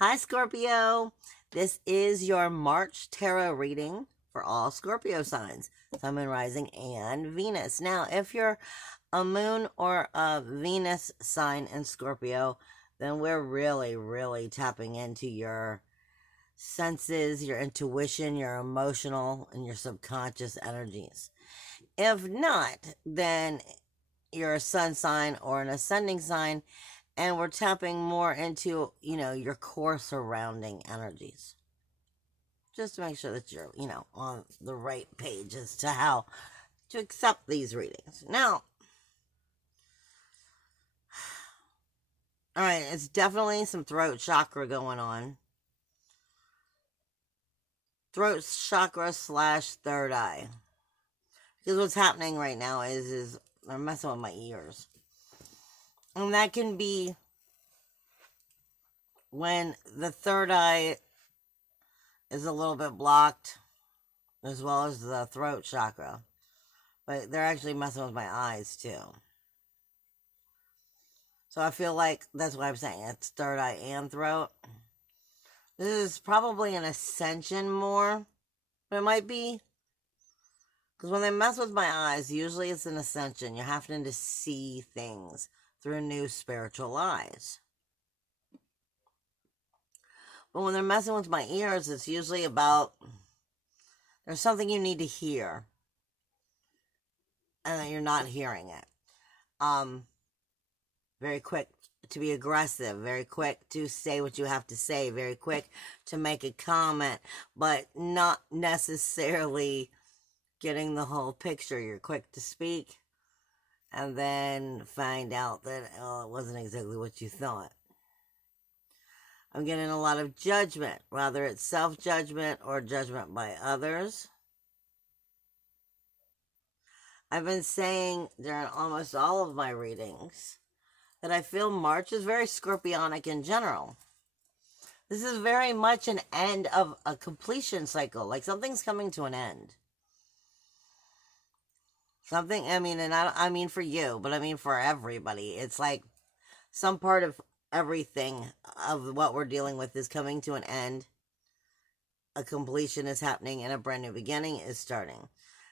Hi, Scorpio. This is your March Tarot reading for all Scorpio signs, Sun, Moon, Rising, and Venus. Now, if you're a Moon or a Venus sign in Scorpio, then we're really tapping into your senses, your intuition, your emotional, and your subconscious energies. If not, then you're a Sun sign or an Ascending sign, and we're tapping more into, your core surrounding energies. Just to make sure that you're, on the right page as to how to accept these readings. Now, all right, it's definitely some throat chakra going on. Throat chakra / third eye. Because what's happening right now is they're messing with my ears. And that can be when the third eye is a little bit blocked, as well as the throat chakra. But they're actually messing with my eyes, too. So I feel like that's why I'm saying it's third eye and throat. This is probably an ascension more, but it might be. Because when they mess with my eyes, usually it's an ascension. You're having to see things through new spiritual eyes. But when they're messing with my ears, it's usually about there's something you need to hear, and that you're not hearing it. Very quick to be aggressive, very quick to say what you have to say, very quick to make a comment, but not necessarily getting the whole picture. You're quick to speak and then find out that it wasn't exactly what you thought. I'm getting a lot of judgment, whether it's self-judgment or judgment by others. I've been saying during almost all of my readings that I feel March is very scorpionic in general. This is very much an end of a completion cycle, like something's coming to an end. Something, and I mean for you, but I mean for everybody. It's like some part of everything of what we're dealing with is coming to an end. A completion is happening and a brand new beginning is starting.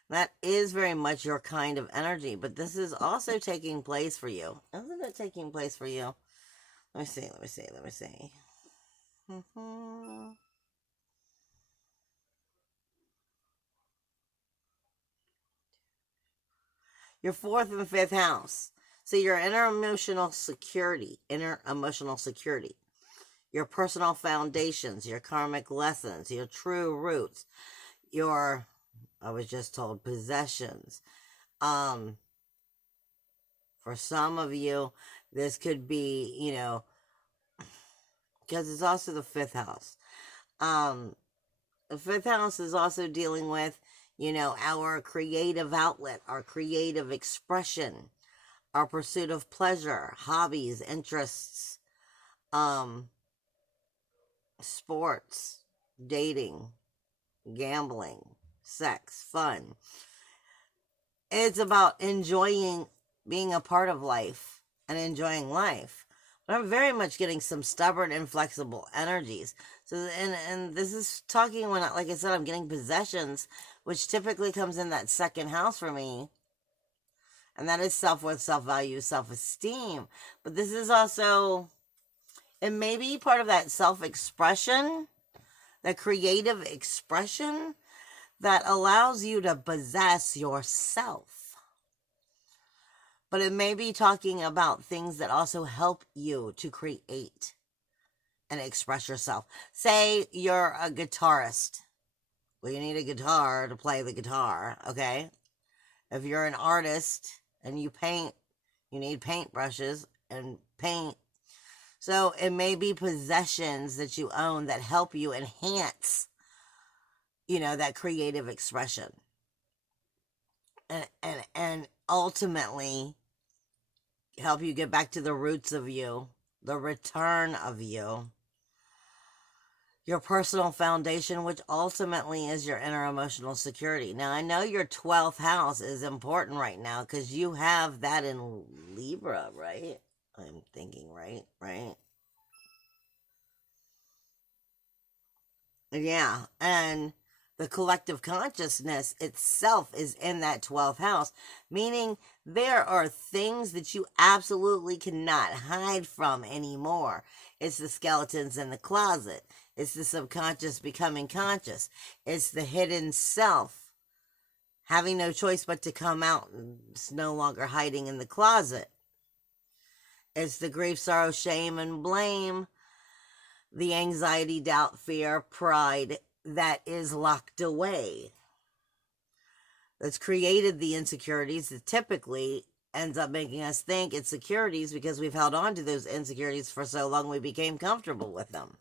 That is very much your kind of energy, but this is also taking place for you. Isn't it taking place for you? Let me see. Your fourth and fifth house. So your inner emotional security, your personal foundations, your karmic lessons, your true roots, your, I was just told, possessions. For some of you, this could be, because it's also the fifth house. The fifth house is also dealing with, our creative outlet, our creative expression, our pursuit of pleasure, hobbies, interests, sports, dating, gambling, sex, fun. It's about enjoying being a part of life and enjoying life. But I'm very much getting some stubborn, inflexible energies. So, and this is talking when, like I said, I'm getting possessions, which typically comes in that second house for me. And that is self-worth, self-value, self-esteem. But this is also, it may be part of that self-expression, the creative expression that allows you to possess yourself. But it may be talking about things that also help you to create and express yourself. Say you're a guitarist. Well, you need a guitar to play the guitar, okay? If you're an artist and you paint, you need paintbrushes and paint. So it may be possessions that you own that help you enhance, that creative expression. And ultimately help you get back to the roots of you, the return of you, your personal foundation, which ultimately is your inner emotional security. Now, I know your 12th house is important right now because you have that in Libra, right? I'm thinking, right? Yeah, and the collective consciousness itself is in that 12th house, meaning there are things that you absolutely cannot hide from anymore. It's the skeletons in the closet. It's the subconscious becoming conscious. It's the hidden self having no choice but to come out, and it's no longer hiding in the closet. It's the grief, sorrow, shame, and blame, the anxiety, doubt, fear, pride that is locked away. That's created the insecurities that typically ends up making us think it's securities because we've held on to those insecurities for so long we became comfortable with them.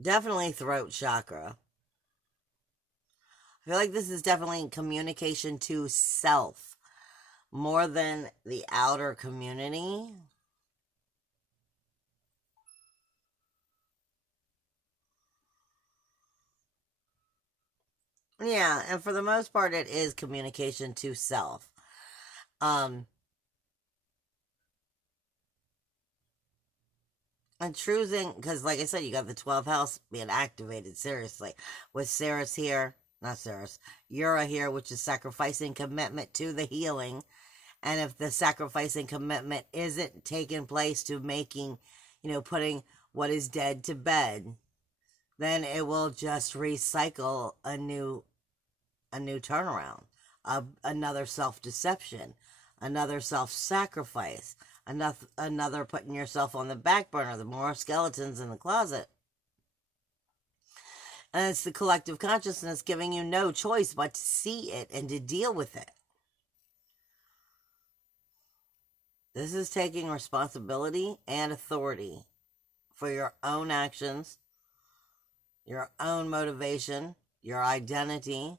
Definitely throat chakra. I feel like this is definitely communication to self more than the outer community. Yeah, and for the most part, it is communication to self. Um, and choosing, because like I said, you got the 12th house being activated, seriously. With Ceres here, not Ceres, Ura here, which is sacrificing commitment to the healing. And if the sacrificing commitment isn't taking place to making, putting what is dead to bed, then it will just recycle a new turnaround, another self-deception, another self-sacrifice, another putting yourself on the back burner, the more skeletons in the closet. And it's the collective consciousness giving you no choice but to see it and to deal with it. This is taking responsibility and authority for your own actions, your own motivation, your identity,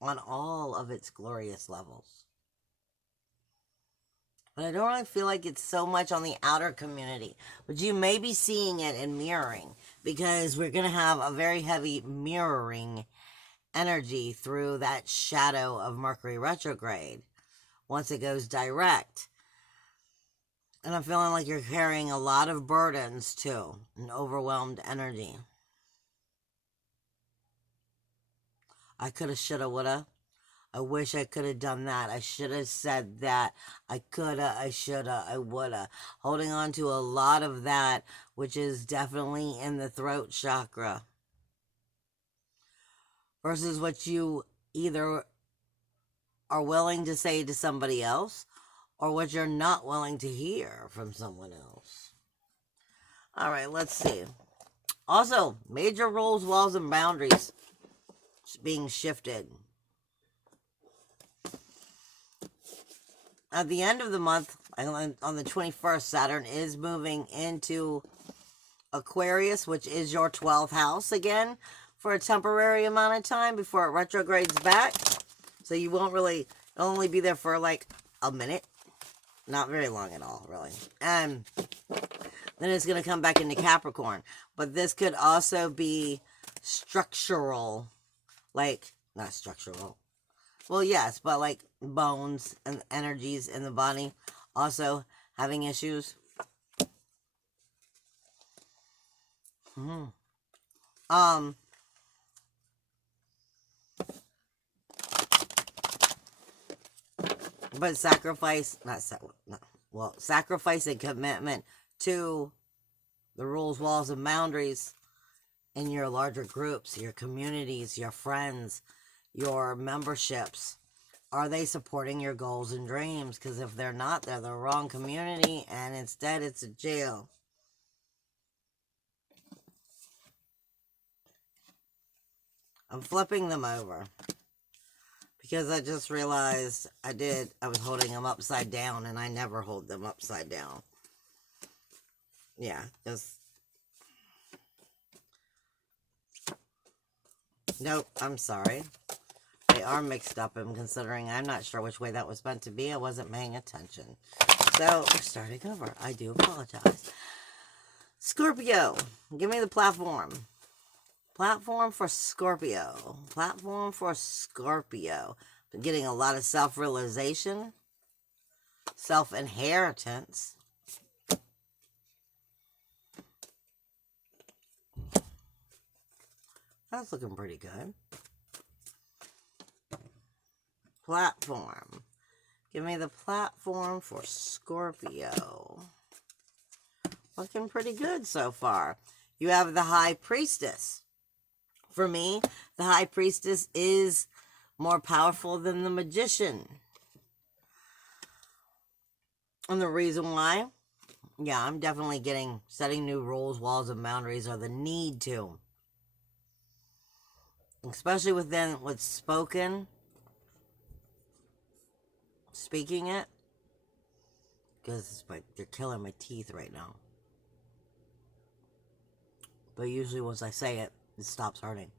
on all of its glorious levels. But I don't really feel like it's so much on the outer community. But you may be seeing it in mirroring, because we're going to have a very heavy mirroring energy through that shadow of Mercury retrograde once it goes direct. And I'm feeling like you're carrying a lot of burdens too, an overwhelmed energy. I coulda, shoulda, woulda. I wish I could have done that. I should have said that. I coulda, I shoulda, I woulda. Holding on to a lot of that, which is definitely in the throat chakra. Versus what you either are willing to say to somebody else or what you're not willing to hear from someone else. All right, let's see. Also, major rules, walls, and boundaries being shifted. At the end of the month, on the 21st, Saturn is moving into Aquarius, which is your 12th house again, for a temporary amount of time before it retrogrades back. So you won't really, it'll only be there for like a minute. Not very long at all, really. And then it's going to come back into Capricorn. But this could also be structural, like, not structural. Well, yes, but like bones and energies in the body also having issues. But sacrifice, sacrifice and commitment to the rules, walls, and boundaries in your larger groups, your communities, your friends, your memberships. Are they supporting your goals and dreams? Because if they're not, they're the wrong community, and instead it's a jail. I'm flipping them over because I just realized I was holding them upside down, and I never hold them upside down. Yeah, just... Nope, I'm sorry. They are mixed up, and considering I'm not sure which way that was meant to be, I wasn't paying attention. So, we're starting over. I do apologize. Scorpio, give me the platform. Platform for Scorpio. Platform for Scorpio. Been getting a lot of self-realization, self-inheritance. That's looking pretty good. Platform. Give me the platform for Scorpio. Looking pretty good so far. You have the High Priestess. For me, the High Priestess is more powerful than the Magician. And the reason why, yeah, I'm definitely getting setting new rules, walls, and boundaries, or the need to. Especially within what's spoken, speaking it, because it's like they're killing my teeth right now. But usually once I say it, it stops hurting.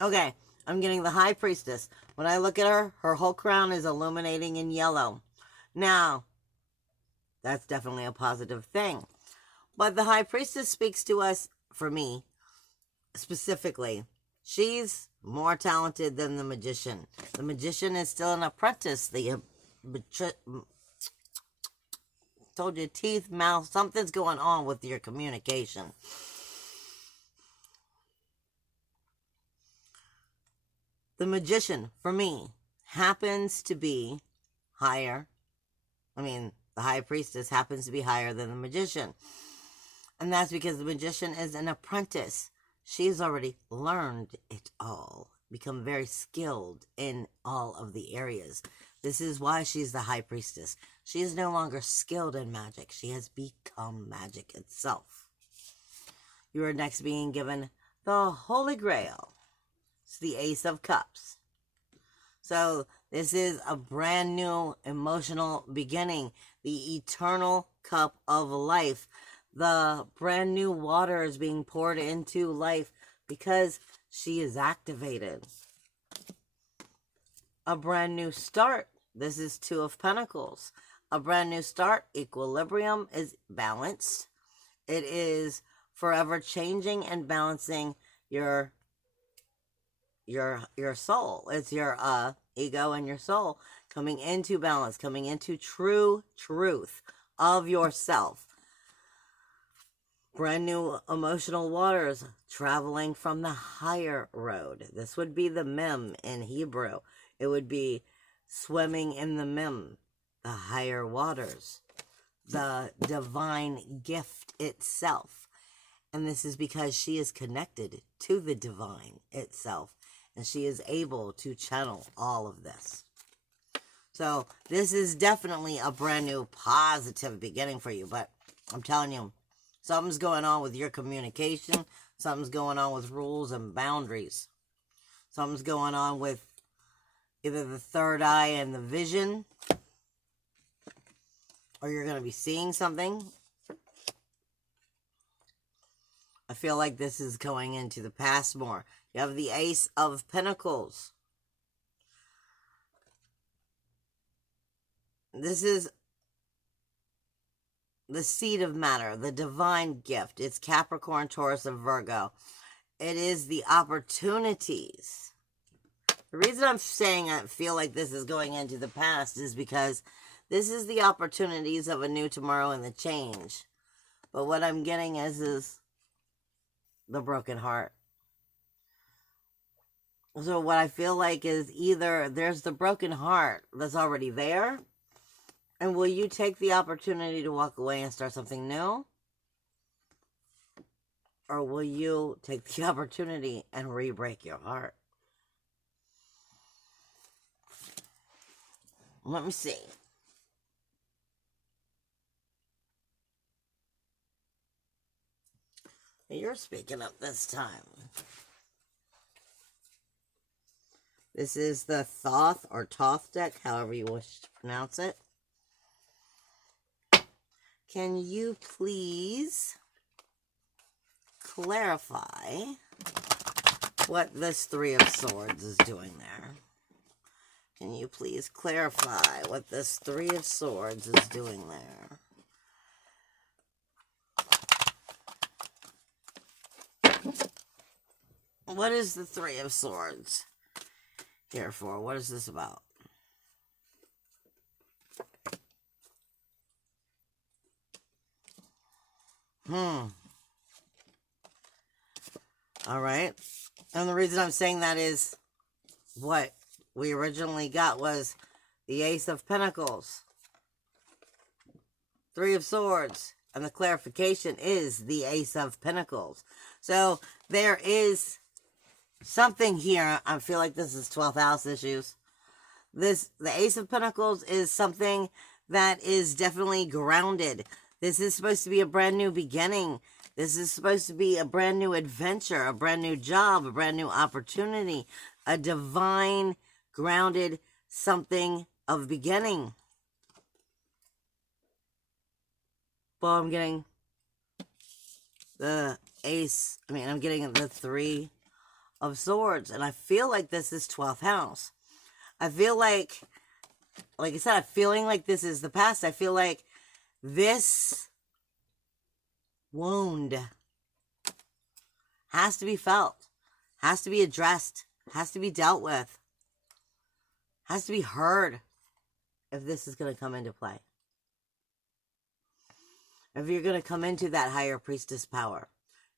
Okay, I'm getting the High Priestess. When I look at her, her whole crown is illuminating in yellow. Now, that's definitely a positive thing. But the High Priestess speaks to us, for me, specifically. She's more talented than the Magician. The Magician is still an apprentice. Told you, teeth, mouth, something's going on with your communication. The Magician, for me, happens to be higher. The High Priestess happens to be higher than the Magician. And that's because the Magician is an apprentice. She's already learned it all, become very skilled in all of the areas. This is why she's the High Priestess. She is no longer skilled in magic. She has become magic itself. You are next being given the Holy Grail. It's the Ace of Cups. So this is a brand new emotional beginning. The eternal cup of life. The brand new water is being poured into life because she is activated. A brand new start. This is Two of Pentacles. A brand new start. Equilibrium is balanced. It is forever changing and balancing your soul. It's your ego and your soul coming into balance, coming into true truth of yourself. Brand new emotional waters traveling from the higher road. This would be the mem in Hebrew. It would be swimming in the mem, the higher waters, the divine gift itself. And this is because she is connected to the divine itself. And she is able to channel all of this. So this is definitely a brand new positive beginning for you. But I'm telling you, something's going on with your communication. Something's going on with rules and boundaries. Something's going on with either the third eye and the vision. Or you're going to be seeing something. I feel like this is going into the past more. You have the Ace of Pentacles. This is the seed of matter, the divine gift. It's Capricorn, Taurus, and Virgo. It is the opportunities. The reason I'm saying I feel like this is going into the past is because this is the opportunities of a new tomorrow and the change. But what I'm getting is the broken heart. So what I feel like is either there's the broken heart that's already there, and will you take the opportunity to walk away and start something new? Or will you take the opportunity and re-break your heart? Let me see. You're speaking up this time. This is the Thoth or Toth deck, however you wish to pronounce it. Can you please clarify what this Three of Swords is doing there? Can you please clarify what this Three of Swords is doing there? What is the Three of Swords here for? What is this about? All right. And the reason I'm saying that is what we originally got was the Ace of Pentacles, Three of Swords, and the clarification is the Ace of Pentacles. So there is something here. I feel like this is 12th house issues. The Ace of Pentacles is something that is definitely grounded. This is supposed to be a brand new beginning. This is supposed to be a brand new adventure, a brand new job, a brand new opportunity, a divine, grounded something of beginning. Well, I'm getting the Ace. I'm getting the Three of Swords, and I feel like this is 12th house. I feel like I said, I'm feeling like this is the past. I feel like this wound has to be felt, has to be addressed, has to be dealt with, has to be heard if this is going to come into play. If you're going to come into that higher priestess power,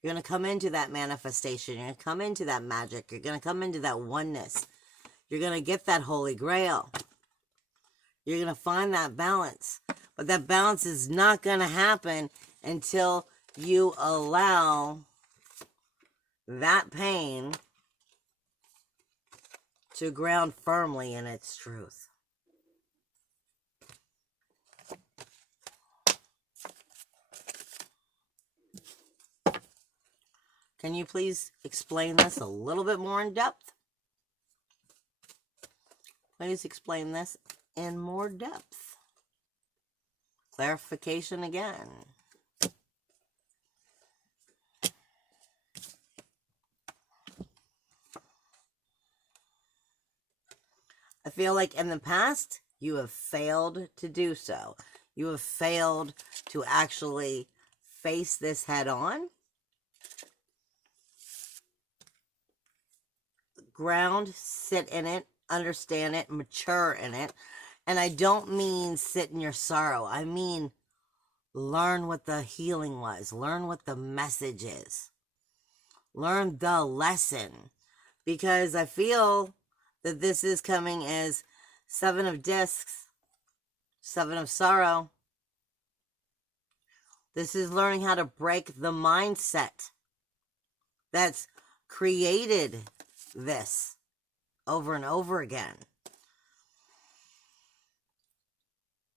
you're going to come into that manifestation, you're going to come into that magic, you're going to come into that oneness, you're going to get that holy grail. You're going to find that balance. But that balance is not going to happen until you allow that pain to ground firmly in its truth. Can you please explain this a little bit more in depth? Please explain this in more depth. Clarification again. I feel like in the past, you have failed to do so. You have failed to actually face this head on. Ground, sit in it, understand it, mature in it. And I don't mean sit in your sorrow. I mean learn what the healing was. Learn what the message is. Learn the lesson. Because I feel that this is coming as Seven of Discs, Seven of Sorrow. This is learning how to break the mindset that's created this over and over again.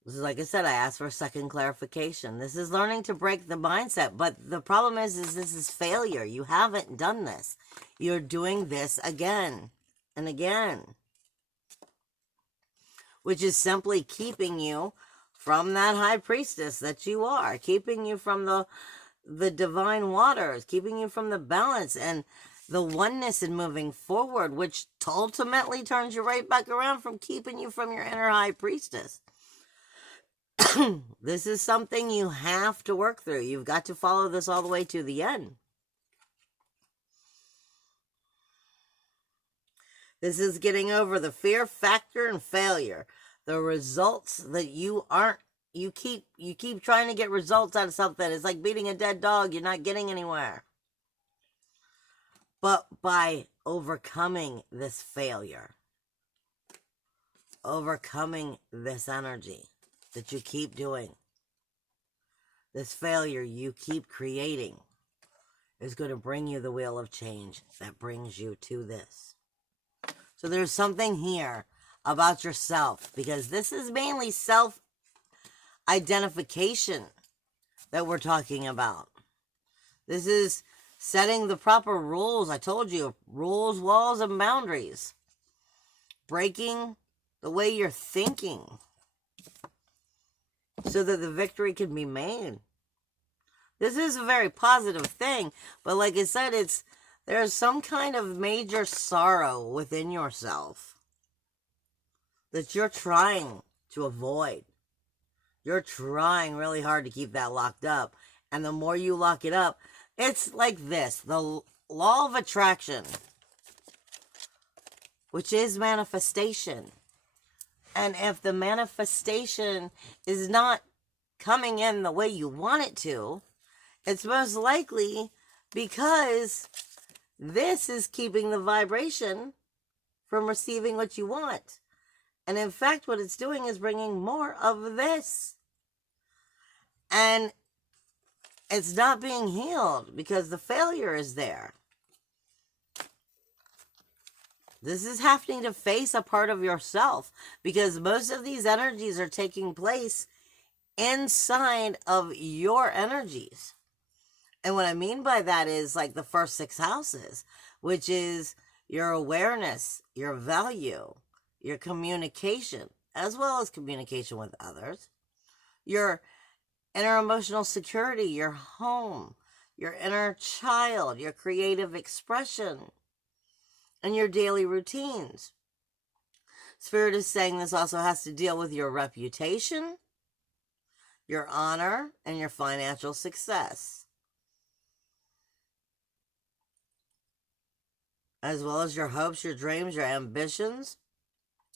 This is, like I said, I asked for a second clarification. This is learning to break the mindset, but the problem is this is failure. You haven't done this. You're doing this again and again, which is simply keeping you from that high priestess that you are, keeping you from the divine waters, keeping you from the balance and the oneness and moving forward, which ultimately turns you right back around from keeping you from your inner high priestess. This is something you have to work through. You've got to follow this all the way to the end. This is getting over the fear factor and failure. The results that you keep trying to get results out of something. It's like beating a dead dog. You're not getting anywhere. But by overcoming this failure, overcoming this energy that you keep doing, this failure you keep creating, is going to bring you the wheel of change that brings you to this. So there's something here about yourself, because this is mainly self-identification that we're talking about. This is setting the proper rules. I told you, rules, walls, and boundaries. Breaking the way you're thinking so that the victory can be made. This is a very positive thing, but like I said, there's some kind of major sorrow within yourself that you're trying to avoid. You're trying really hard to keep that locked up. And the more you lock it up, it's like this. The law of attraction, which is manifestation. And if the manifestation is not coming in the way you want it to, it's most likely because This is keeping the vibration from receiving what you want. And in fact, what it's doing is bringing more of this. And it's not being healed because the failure is there. This is having to face a part of yourself because most of these energies are taking place inside of your energies. And what I mean by that is like the first 6 houses, which is your awareness, your value, your communication, as well as communication with others, your inner emotional security, your home, your inner child, your creative expression, and your daily routines. Spirit is saying this also has to deal with your reputation, your honor, and your financial success, as well as your hopes, your dreams, your ambitions,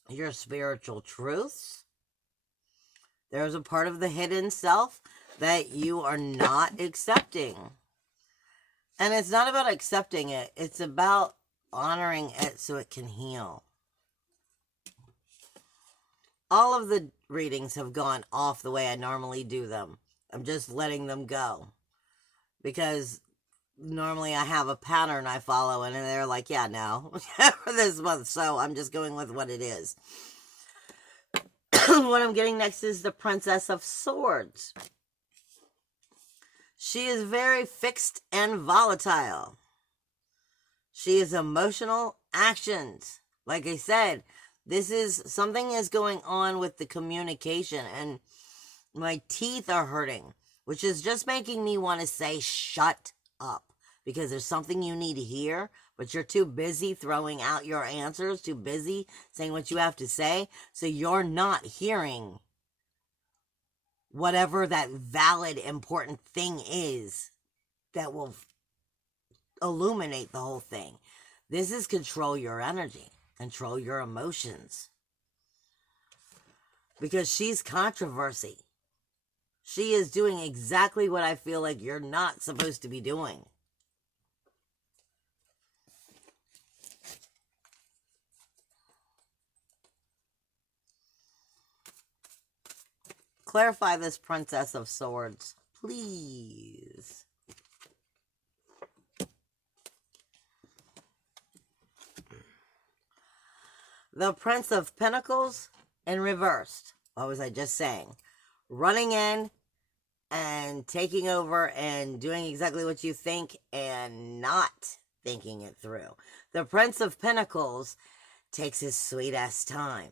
your spiritual truths. There's a part of the hidden self that you are not accepting. And it's not about accepting it. It's about honoring it so it can heal. All of the readings have gone off the way I normally do them. I'm just letting them go. Because normally I have a pattern I follow and they're like, yeah, no, for this month. So I'm just going with what it is. What I'm getting next is the Princess of Swords. She is very fixed and volatile. She is emotional actions. Like I said, something is going on with the communication and my teeth are hurting, which is just making me want to say shut up because there's something you need to hear, but you're too busy throwing out your answers, too busy saying what you have to say, so you're not hearing whatever that valid, important thing is that will illuminate the whole thing. This is control your energy, control your emotions. Because she's controversy. She is doing exactly what I feel like you're not supposed to be doing. Clarify this Princess of Swords, please. The Prince of Pentacles in reversed. What was I just saying? Running in and taking over and doing exactly what you think and not thinking it through. The Prince of Pentacles takes his sweet-ass time.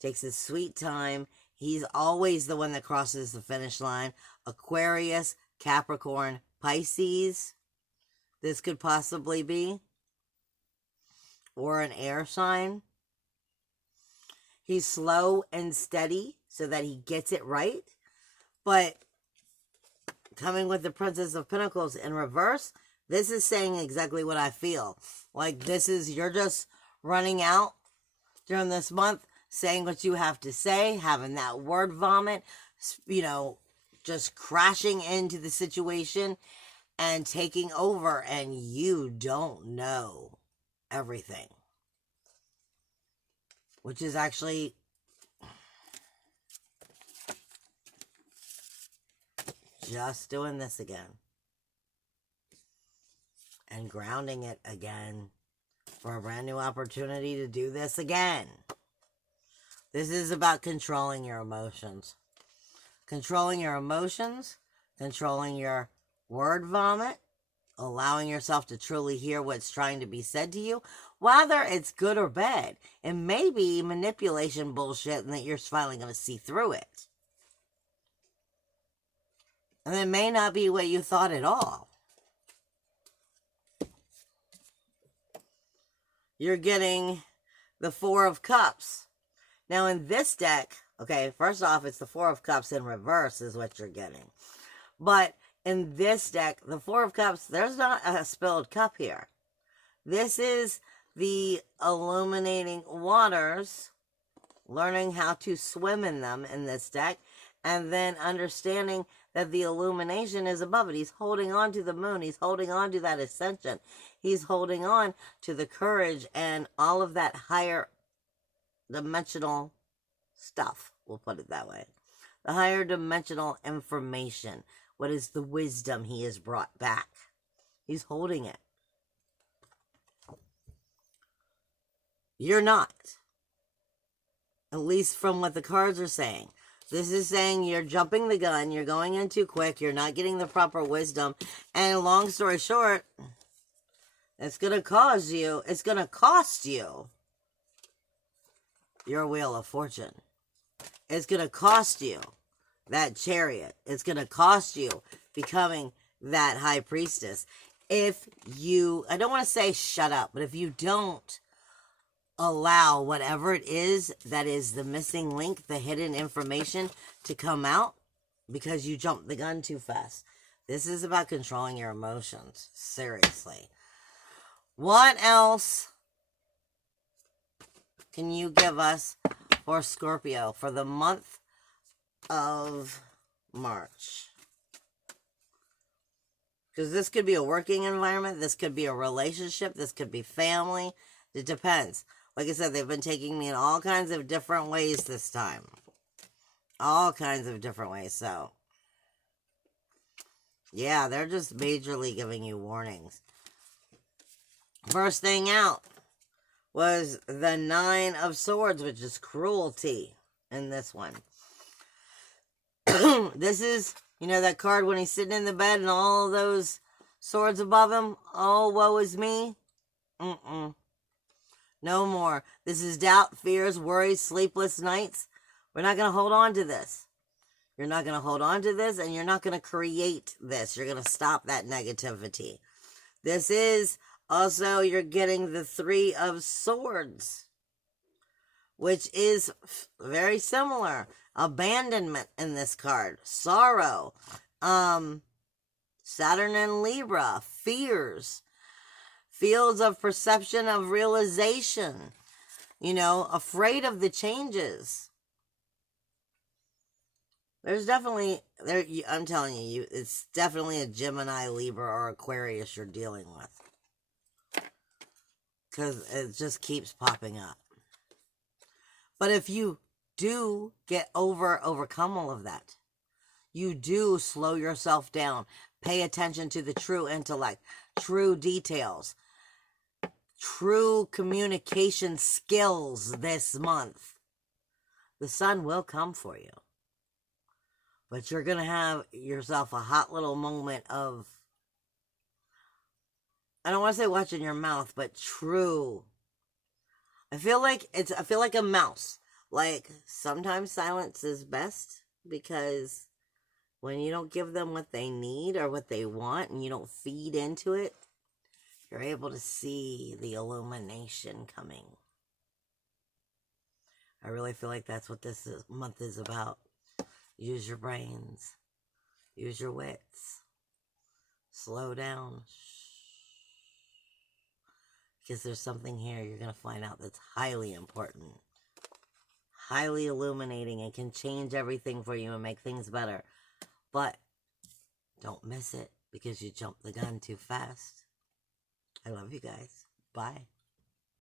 Takes his sweet time. He's always the one that crosses the finish line. Aquarius, Capricorn, Pisces. This could possibly be. Or an air sign. He's slow and steady so that he gets it right. But coming with the Princess of Pentacles in reverse, this is saying exactly what I feel. Like this is, you're just running out during this month, saying what you have to say, having that word vomit, you know, just crashing into the situation and taking over, and you don't know everything. Which is actually just doing this again. And grounding it again for a brand new opportunity to do this again. This is about controlling your emotions. Controlling your emotions, controlling your word vomit, allowing yourself to truly hear what's trying to be said to you, whether it's good or bad. It may be manipulation bullshit and that you're finally going to see through it. And it may not be what you thought at all. You're getting the Four of Cups. Now in this deck, okay, first off, it's the Four of Cups in reverse is what you're getting. But in this deck, the Four of Cups, there's not a spilled cup here. This is the illuminating waters, learning how to swim in them in this deck, and then understanding that the illumination is above it. He's holding on to the moon. He's holding on to that ascension. He's holding on to the courage and all of that higher dimensional stuff. We'll put it that way. The higher dimensional information. What is the wisdom he has brought back? He's holding it. You're not. At least from what the cards are saying. This is saying you're jumping the gun, you're going in too quick, you're not getting the proper wisdom, and long story short, it's going to cost you your Wheel of Fortune. It's going to cost you that Chariot. It's going to cost you becoming that High Priestess. If you, I don't want to say shut up, but if you don't allow whatever it is that is the missing link, the hidden information to come out because you jumped the gun too fast. This is about controlling your emotions. Seriously. What else can you give us for Scorpio for the month of March? Because this could be a working environment. This could be a relationship. This could be family. It depends. Like I said, they've been taking me in all kinds of different ways this time. All kinds of different ways. So, yeah, they're just majorly giving you warnings. First thing out was the 9 of Swords, which is cruelty in this one. This is, you know, that card when he's sitting in the bed and all those swords above him. Oh, woe is me. No more. This is doubt, fears, worries, sleepless nights. We're not going to hold on to this. You're not going to hold on to this, and you're not going to create this. You're going to stop that negativity. This is also, you're getting the 3 of Swords, which is very similar. Abandonment in this card. Sorrow. Saturn and Libra. Fears. Fields of perception, of realization. You know, afraid of the changes. There's definitely, I'm telling you, it's definitely a Gemini, Libra, or Aquarius you're dealing with. Because it just keeps popping up. But if you do overcome all of that, you do slow yourself down, pay attention to the true intellect, true details, true communication skills this month, the sun will come for you. But you're going to have yourself a hot little moment of, I don't want to say watching your mouth, but true. I feel like a mouse. Like, sometimes silence is best, because when you don't give them what they need or what they want and you don't feed into it, you're able to see the illumination coming. I really feel like that's what this month is about. Use your brains. Use your wits. Slow down. Because there's something here you're going to find out that's highly important. Highly illuminating and can change everything for you and make things better. But don't miss it because you jumped the gun too fast. I love you guys. Bye.